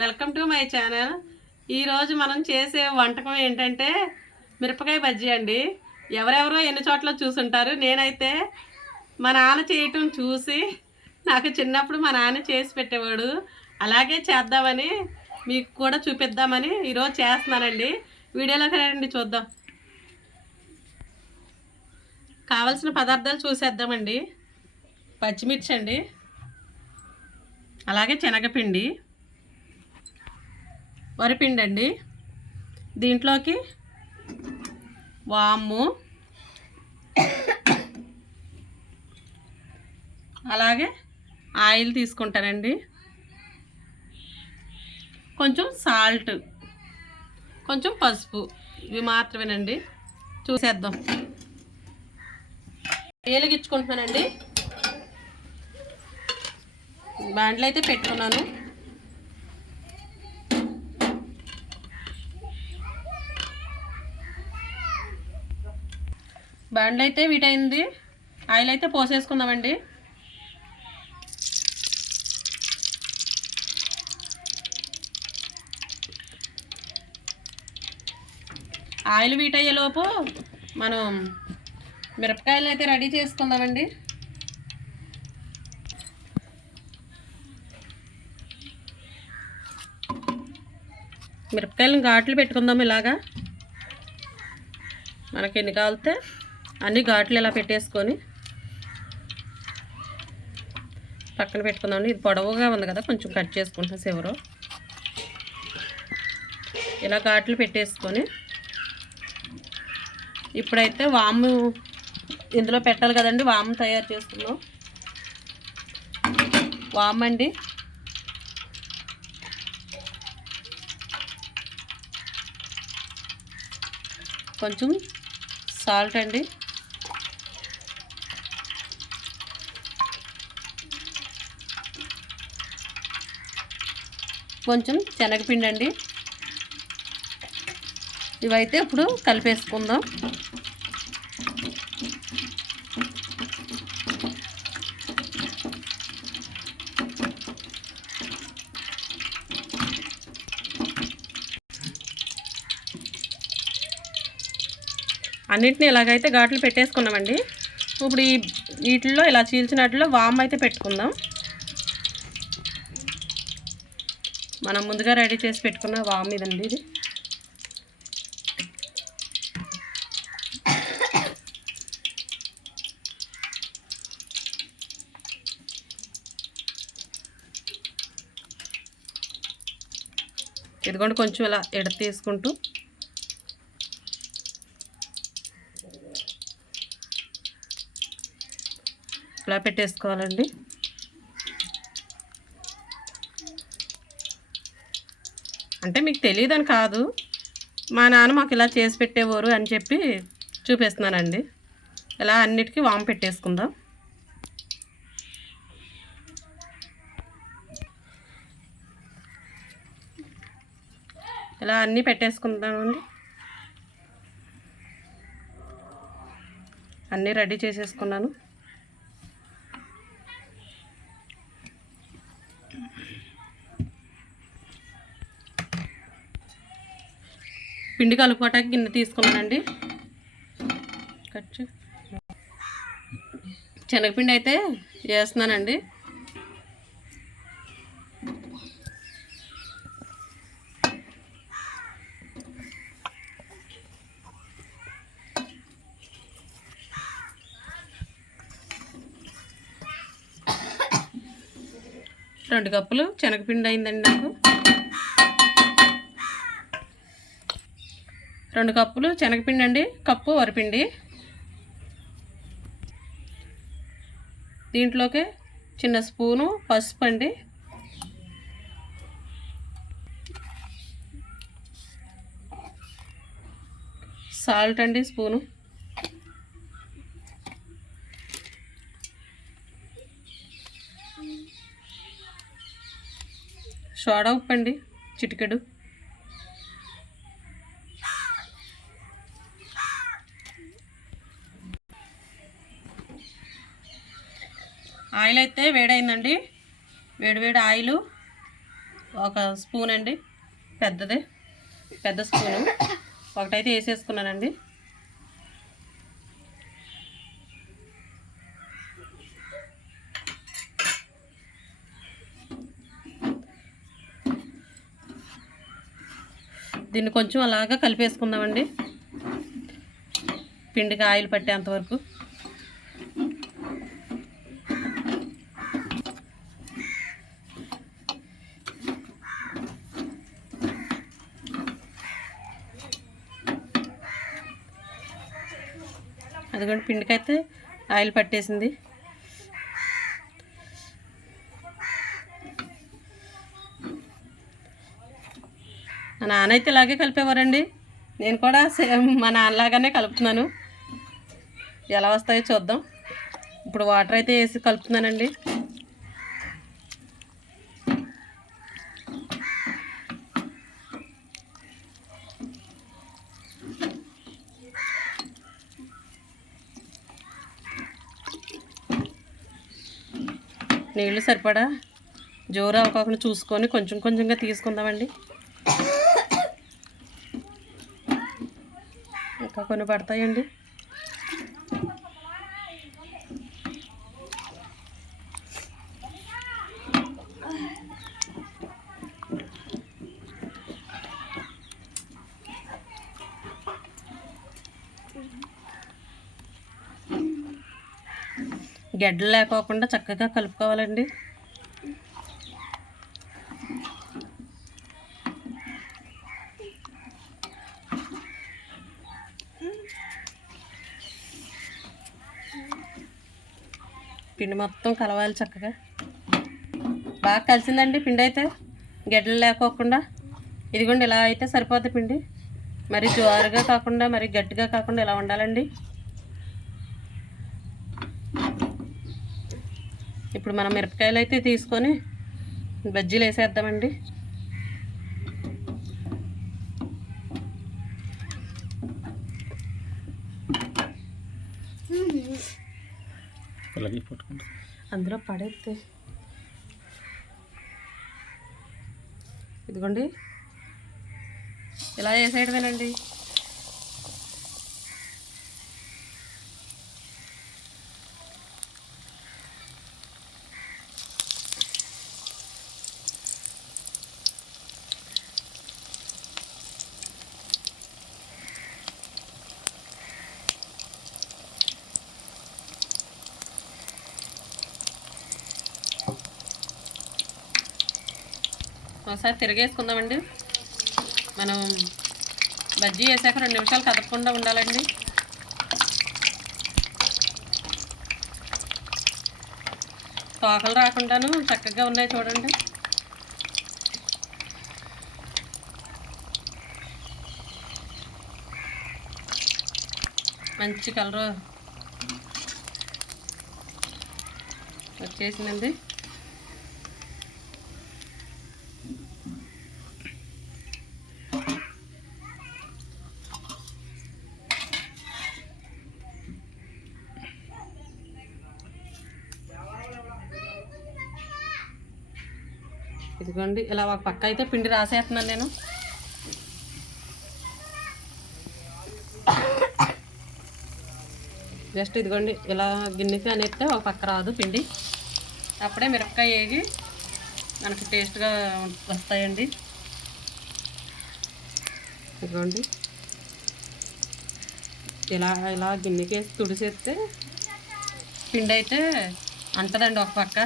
Welcome to my channel. ఈరోజు మనం చేసే వంటకం ఏంటంటే మిరపకాయ బజ్జీ అండి. ఎవరెవరో ఎన్ని చోట్ల చూసుంటారు. నేనైతే మా నాన్న చేయటం చూసి నాకు చిన్నప్పుడు మా నాన్న చేసి పెట్టేవాడు. అలాగే చేద్దామని మీకు కూడా చూపిద్దామని ఈరోజు చేస్తున్నానండి. వీడియోలోకి రండి చూద్దాం. కావలసిన పదార్థాలు చూసేద్దామండి. పచ్చిమిర్చి అండి, అలాగే శనగపిండి, వరిపిండి అండి, దీంట్లోకి వాము, అలాగే ఆయిల్ తీసుకుంటానండి, కొంచెం సాల్ట్, కొంచెం పసుపు, ఇవి మాత్రమేనండి. చూసేద్దాం. వేలిగించుకుంటున్నానండి. బాండ్లు అయితే పెట్టుకున్నాను. బాండ్లు అయితే వీటైంది. ఆయిల్ అయితే పోసేసుకుందామండి. ఆయిల్ వీటయ్యేలోపు మనం మిరపకాయలు అయితే రెడీ చేసుకుందామండి. మిరపకాయలను ఘాట్లు పెట్టుకుందాం. ఇలాగా మనకి ఎన్ని కావాలితే అన్ని ఘాట్లు ఇలా పెట్టేసుకొని పక్కన పెట్టుకుందామండి. ఇది పొడవుగా ఉంది కదా, కొంచెం కట్ చేసుకుంటాం. చివరు ఇలా ఘాట్లు పెట్టేసుకొని ఇప్పుడైతే వాము ఇందులో పెట్టాలి కదండి. వాము తయారు చేసుకుందాం. వాము అండి, కొంచెం సాల్ట్ అండి, కొంచెం శనగపిండి అండి. ఇవైతే ఇప్పుడు కలిపేసుకుందాం. అన్నిటిని ఇలాగైతే ఘాట్లు పెట్టేసుకున్నామండి. ఇప్పుడు వీటిల్లో ఇలా చీల్చినట్లో వామ్ అయితే పెట్టుకుందాం. మనం ముందుగా రెడీ చేసి పెట్టుకున్న వామ్ ఇదండి. ఇది ఇదిగోండి, కొంచెం ఇలా ఎడ తీసుకుంటూ ఇలా పెట్టేసుకోవాలండి. అంటే మీకు తెలియదని కాదు, మా నాన్న మాకు ఇలా చేసి పెట్టేవారు అని చెప్పి చూపిస్తున్నానండి. ఇలా అన్నిటికీ వాము పెట్టేసుకుందాం. ఇలా అన్నీ పెట్టేసుకుందామండి. అన్నీ రెడీ చేసేసుకున్నాను. పిండి కలుపుకోవటానికి గిన్నె తీసుకున్నానండి. శనగపిండి అయితే వేస్తున్నానండి. రెండు కప్పులు శనగపిండి అయిందండి నాకు. 2 కప్పులు శనగపిండి అండి, కప్పు వరిపిండి. దీంట్లోకి చిన్న స్పూను పసుపు అండి, సాల్ట్ అండి స్పూను, సోడా ఉప్పు అండి చిటికెడు, ఆయిల్ అయితే వేడైందండి. వేడి ఆయిల్ ఒక స్పూన్ అండి, పెద్ద స్పూను ఒకటైతే వేసేసుకున్నానండి. దీన్ని కొంచెం అలాగా కలిపేసుకుందామండి, పిండికి ఆయిల్ పట్టేంతవరకు. అదిగోండి పిండికైతే ఆయిల్ పట్టేసింది. మా నాన్న అయితే ఇలాగే కలిపేవారండి, నేను కూడా సేమ్ మా నాన్నలాగానే కలుపుతున్నాను. ఎలా వస్తాయో చూద్దాం. ఇప్పుడు వాటర్ అయితే వేసి కలుపుతున్నానండి. నీళ్ళు సరిపడా జోరు అవ్వకుండా చూసుకొని కొంచెం కొంచెంగా తీసుకుందామండి. ఇంకా కొన్ని పడతాయండి. గడ్డలు లేకోకుండా చక్కగా కలుపుకోవాలండి. పిండి మొత్తం కలవాలి చక్కగా. బాగా కలిసిందండి పిండి అయితే, గడ్డలు లేకోకుండా. ఇదిగోండి ఇలా అయితే సరిపోద్ది పిండి. మరి జోరుగా కాకుండా మరి గట్టిగా కాకుండా ఇలా ఉండాలండి. ఇప్పుడు మనం మిరపకాయలు అయితే తీసుకొని బజ్జీలు వేసేద్దామండి. అందులో పడేస్తే ఇదిగోండి ఇలా వేసేయడమేనండి. ఒకసారి తిరిగేసుకుందామండి. మనం బజ్జీ వేసాక 2 నిమిషాలు కదపకుండా ఉండాలండి. తోకలు రాకుండాను చక్కగా ఉన్నాయి చూడండి. మంచి కలర్ వచ్చేసిందండి. ఇదిగోండి ఇలా ఒక పక్క అయితే పిండి రాసేస్తున్నాను నేను. జస్ట్ ఇదిగోండి ఇలా గిన్నెకి అనేస్తే ఒక పక్క రాదు పిండి, అప్పుడే మిరపకాయ వేగి మనకి టేస్ట్గా వస్తాయండి. ఇదిగోండి ఇలా ఇలా గిన్నెకి వేసి తుడిసేస్తే పిండి అయితే అంటదండి ఒక పక్క.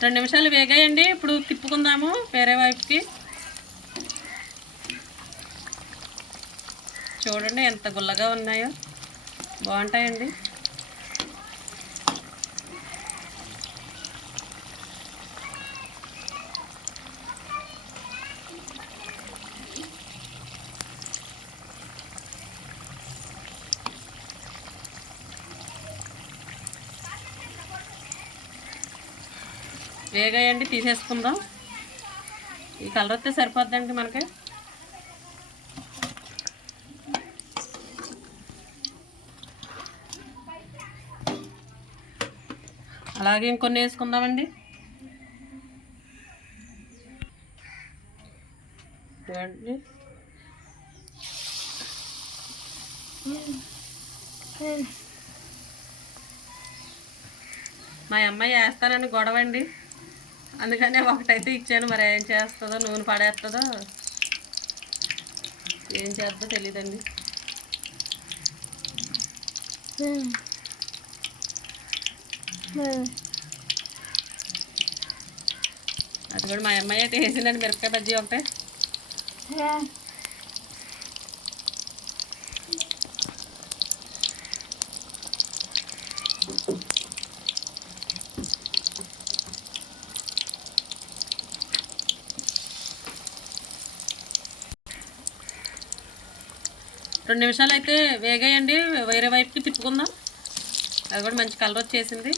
రెండు నిమిషాలు వేగాయండి. ఇప్పుడు తిప్పుకుందాము వేరే వైపుకి. చూడండి ఎంత గుల్లగా ఉన్నాయో, బాగుంటాయండి. వేగాయండి, తీసేసుకుందాం. ఈ కలర్ వస్తే సరిపోద్దండి మనకి. అలాగే ఇంకొన్ని వేసుకుందామండి. మా అమ్మాయి వేస్తానని గొడవ అండి, అందుకనే ఒకటైతే ఇచ్చాను. మరి ఏం చేస్తుందో, నూనె పడేస్తుందో ఏం చేస్తుందో తెలియదండి. అది కూడా మా అమ్మాయి అయితే వేసిందండి మిరపకాయ బజ్జీ ఒకటే. రెండు నిమిషాలు అయితే వేగాయండి. వేరే వైపుకి తిప్పుకుందాం. అది కూడా మంచి కలర్ వచ్చేసింది.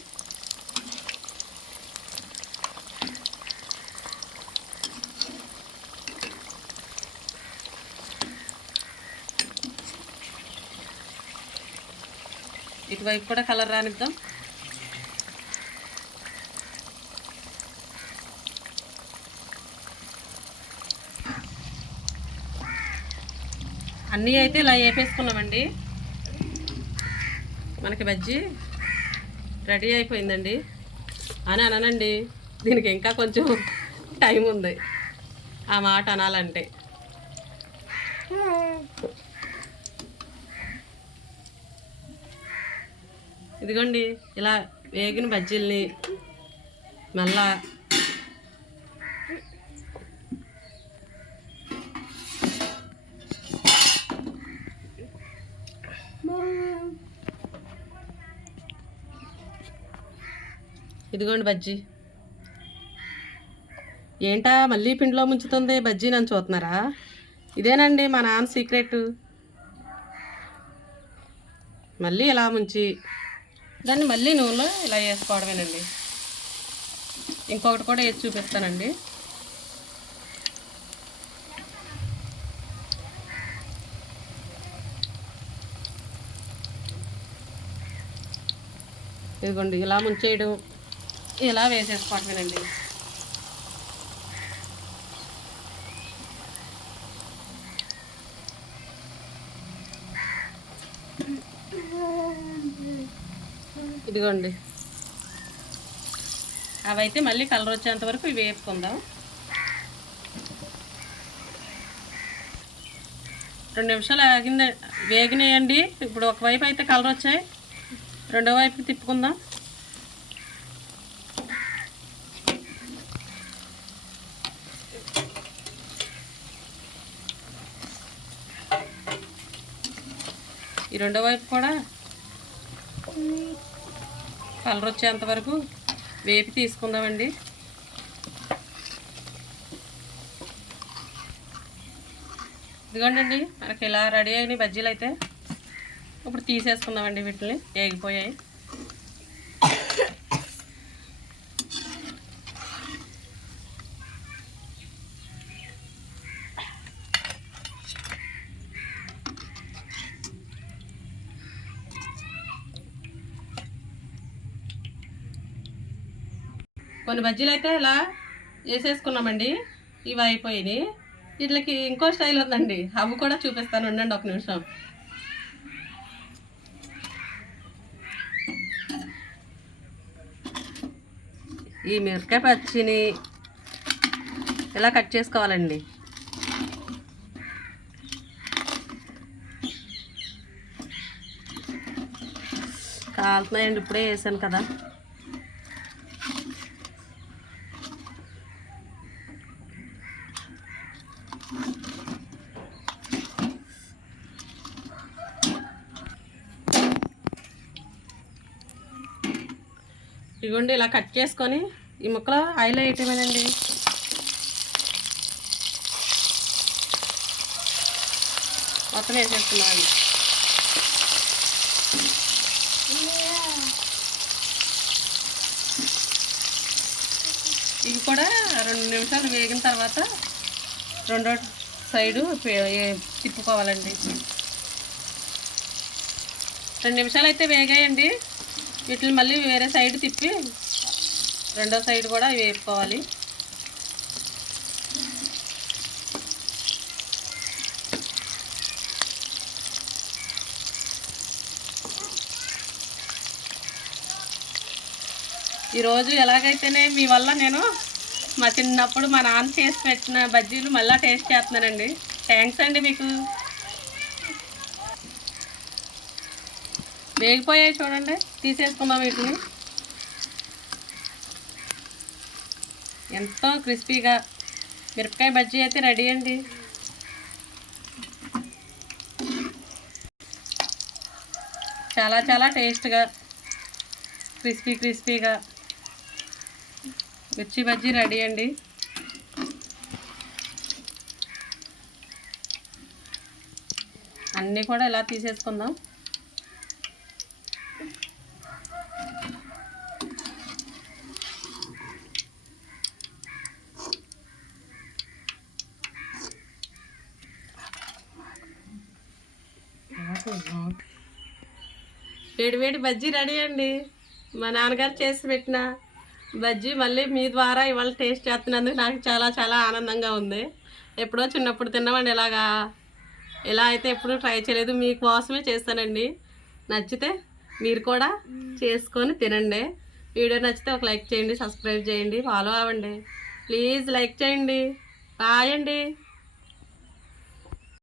ఇటువైపు కూడా కలర్ రానిద్దాం. అన్నీ అయితే ఇలా వేపేసుకున్నామండి. మనకి బజ్జీ రెడీ అయిపోయిందండి అని అనండి. దీనికి ఇంకా కొంచెం టైం ఉంది ఆ మాట అనాలంటే. ఇదిగోండి ఇలా వేగిన బజ్జీల్ని మళ్ళా ఇదిగోండి బజ్జీ. ఏంటా మళ్ళీ పిండిలో ముంచుతుంది బజ్జీ నన్ను చూస్తున్నారా? ఇదేనండి మా నాన్న సీక్రెట్. మళ్ళీ ఇలా ముంచి దాన్ని మళ్ళీ నూనెలో ఇలా వేసుకోవడమేనండి. ఇంకొకటి కూడా వేసి చూపిస్తానండి. ఇదిగోండి ఇలా ముంచేయడం, ఇలా వేసేసుకోవటమేనండి. ఇదిగోండి అవైతే మళ్ళీ కలర్ వచ్చేంత వరకు ఇవి వేపుకుందాం. 2 నిమిషాలు వేగినాయండి. ఇప్పుడు ఒకవైపు అయితే కలర్ వచ్చాయి, రెండో వైపు తిప్పుకుందాం. ఈ రెండో వైపు కూడా కలర్ వచ్చేంత వరకు వేపి తీసుకుందామండి. ఇదిగోండి మనకి ఇలా రెడీ అయినాయి బజ్జీలు అయితే. ఇప్పుడు తీసేసుకుందామండి. వీటిని వేగిపోయాయి. కొన్ని బజ్జీలు అయితే ఇలా వేసేసుకున్నామండి. ఇవి అయిపోయినాయి. వీటికి ఇంకో స్టైల్ ఉందండి, అవి కూడా చూపిస్తాను. ఉండండి ఒక నిమిషం. ఈ మిరపకాయ పచ్చిని ఇలా కట్ చేసుకోవాలండి. కాలుతున్నాయండి, ఇప్పుడే వేసాను కదా. ఇదిగోండి ఇలా కట్ చేసుకొని ఈ ముక్కలో ఆయిల్ వేయటమేనండి. మొత్తం వేసేస్తున్నామండి. ఇవి కూడా 2 నిమిషాలు వేగిన తర్వాత రెండో సైడు తిప్పుకోవాలండి. 2 నిమిషాలు అయితే వేగాయండి. వీటిని మళ్ళీ వేరే సైడ్ తిప్పి రెండో సైడ్ కూడా వేపుకోవాలి. ఈరోజు ఎలాగైతేనే మీ వల్ల నేను మా చిన్నప్పుడు మా నాన్న చేసి పెట్టిన బజ్జీలు మళ్ళీ టేస్ట్ చేస్తున్నానండి. థ్యాంక్స్ అండి మీకు. వేగిపోయాయి చూడండి, తీసేసుకుందాం వీటిని. ఎంతో క్రిస్పీగా మిరపకాయ బజ్జీ అయితే రెడీ అండి. చాలా చాలా టేస్ట్గా క్రిస్పీగా మిర్చి బజ్జీ రెడీ అండి. అన్నీ కూడా ఇలా తీసేసుకుందాం. వేడి బజ్జీ రెడీ అండి. మా నాన్నగారు చేసి పెట్టిన బజ్జీ మళ్ళీ మీ ద్వారా ఇవాళ టేస్ట్ చేస్తున్నందుకు నాకు చాలా చాలా ఆనందంగా ఉంది. ఎప్పుడో చిన్నప్పుడు తిన్నామండి ఇలాగా. ఇలా అయితే ఎప్పుడూ ట్రై చేయలేదు, మీకోసమే చేస్తానండి. నచ్చితే మీరు కూడా చేసుకొని తినండి. వీడియో నచ్చితే ఒక లైక్ చేయండి, సబ్స్క్రైబ్ చేయండి, ఫాలో అవ్వండి. ప్లీజ్ లైక్ చేయండి. బాయ్ అండి.